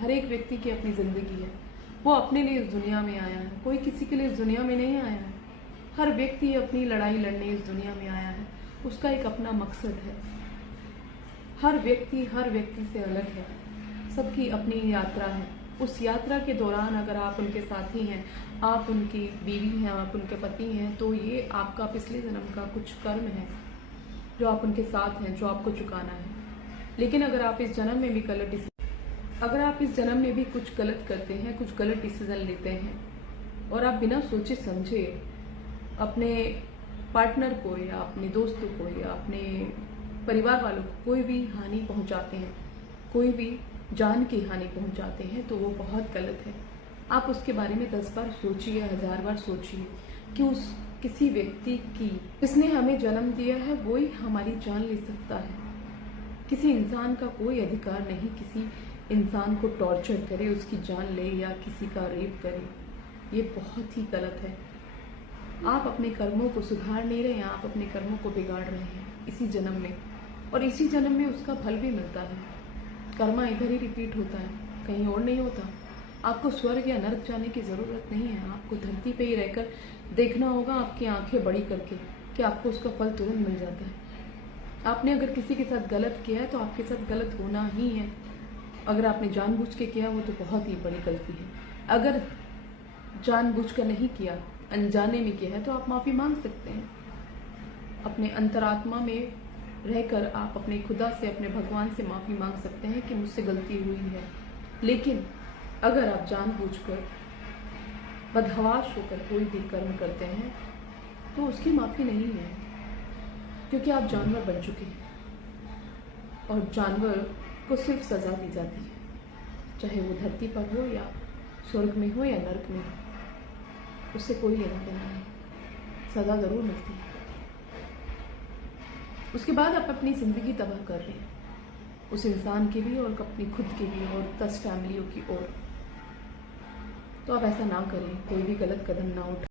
हर एक व्यक्ति की अपनी ज़िंदगी है। वो अपने लिए इस दुनिया में आया है, कोई किसी के लिए इस दुनिया में नहीं आया है। हर व्यक्ति अपनी लड़ाई लड़ने इस दुनिया में आया है, उसका एक अपना मकसद है। हर व्यक्ति से अलग है, सबकी अपनी यात्रा है। उस यात्रा के दौरान अगर आप उनके साथी हैं, आप उनकी बीवी हैं, आप उनके पति हैं, तो ये आपका पिछले जन्म का कुछ कर्म है जो आप उनके साथ हैं, जो आपको चुकाना है। लेकिन अगर आप इस जन्म में भी कुछ गलत करते हैं, कुछ गलत डिसीजन लेते हैं और आप बिना सोचे समझे अपने पार्टनर को या अपने दोस्तों को या अपने परिवार वालों को कोई भी हानि पहुंचाते हैं, कोई भी जान की हानि पहुंचाते हैं, तो वो बहुत गलत है। आप उसके बारे में 10 बार सोचिए, 1000 बार सोचिए कि उस किसी व्यक्ति की जिसने हमें जन्म दिया है वो ही हमारी जान ले सकता है। किसी इंसान का कोई अधिकार नहीं किसी इंसान को टॉर्चर करे, उसकी जान ले या किसी का रेप करे। ये बहुत ही गलत है। आप अपने कर्मों को सुधार नहीं रहे हैं, आप अपने कर्मों को बिगाड़ रहे हैं इसी जन्म में, और इसी जन्म में उसका फल भी मिलता है। कर्मा इधर ही रिपीट होता है, कहीं और नहीं होता। आपको स्वर्ग या नरक जाने की ज़रूरत नहीं है। आपको धरती पे ही रहकर देखना होगा, आपकी आंखें बड़ी करके, कि आपको उसका फल तुरंत मिल जाता है। आपने अगर किसी के साथ गलत किया है तो आपके साथ गलत होना ही है। अगर आपने जानबूझ के किया वो तो बहुत ही बड़ी गलती है। अगर जानबूझ कर नहीं किया, अनजाने में किया है, तो आप माफ़ी मांग सकते हैं। अपने अंतरात्मा में रहकर आप अपने खुदा से, अपने भगवान से माफ़ी मांग सकते हैं कि मुझसे गलती हुई है। लेकिन अगर आप जानबूझकर बदहवास होकर कोई भी कर्म करते हैं तो उसकी माफ़ी नहीं है, क्योंकि आप जानवर बन चुके हैं और जानवर को सिर्फ सज़ा दी जाती है, चाहे वो धरती पर हो या स्वर्ग में हो या नरक में हो, उससे कोई लेना देना नहीं। सज़ा ज़रूर मिलती है, उसके बाद आप अपनी ज़िंदगी तबाह कर रहे हैं, उस इंसान की भी और अपनी खुद की भी और 10 फैमिलियों की और। तो आप ऐसा ना करें, कोई भी गलत कदम ना उठाएं।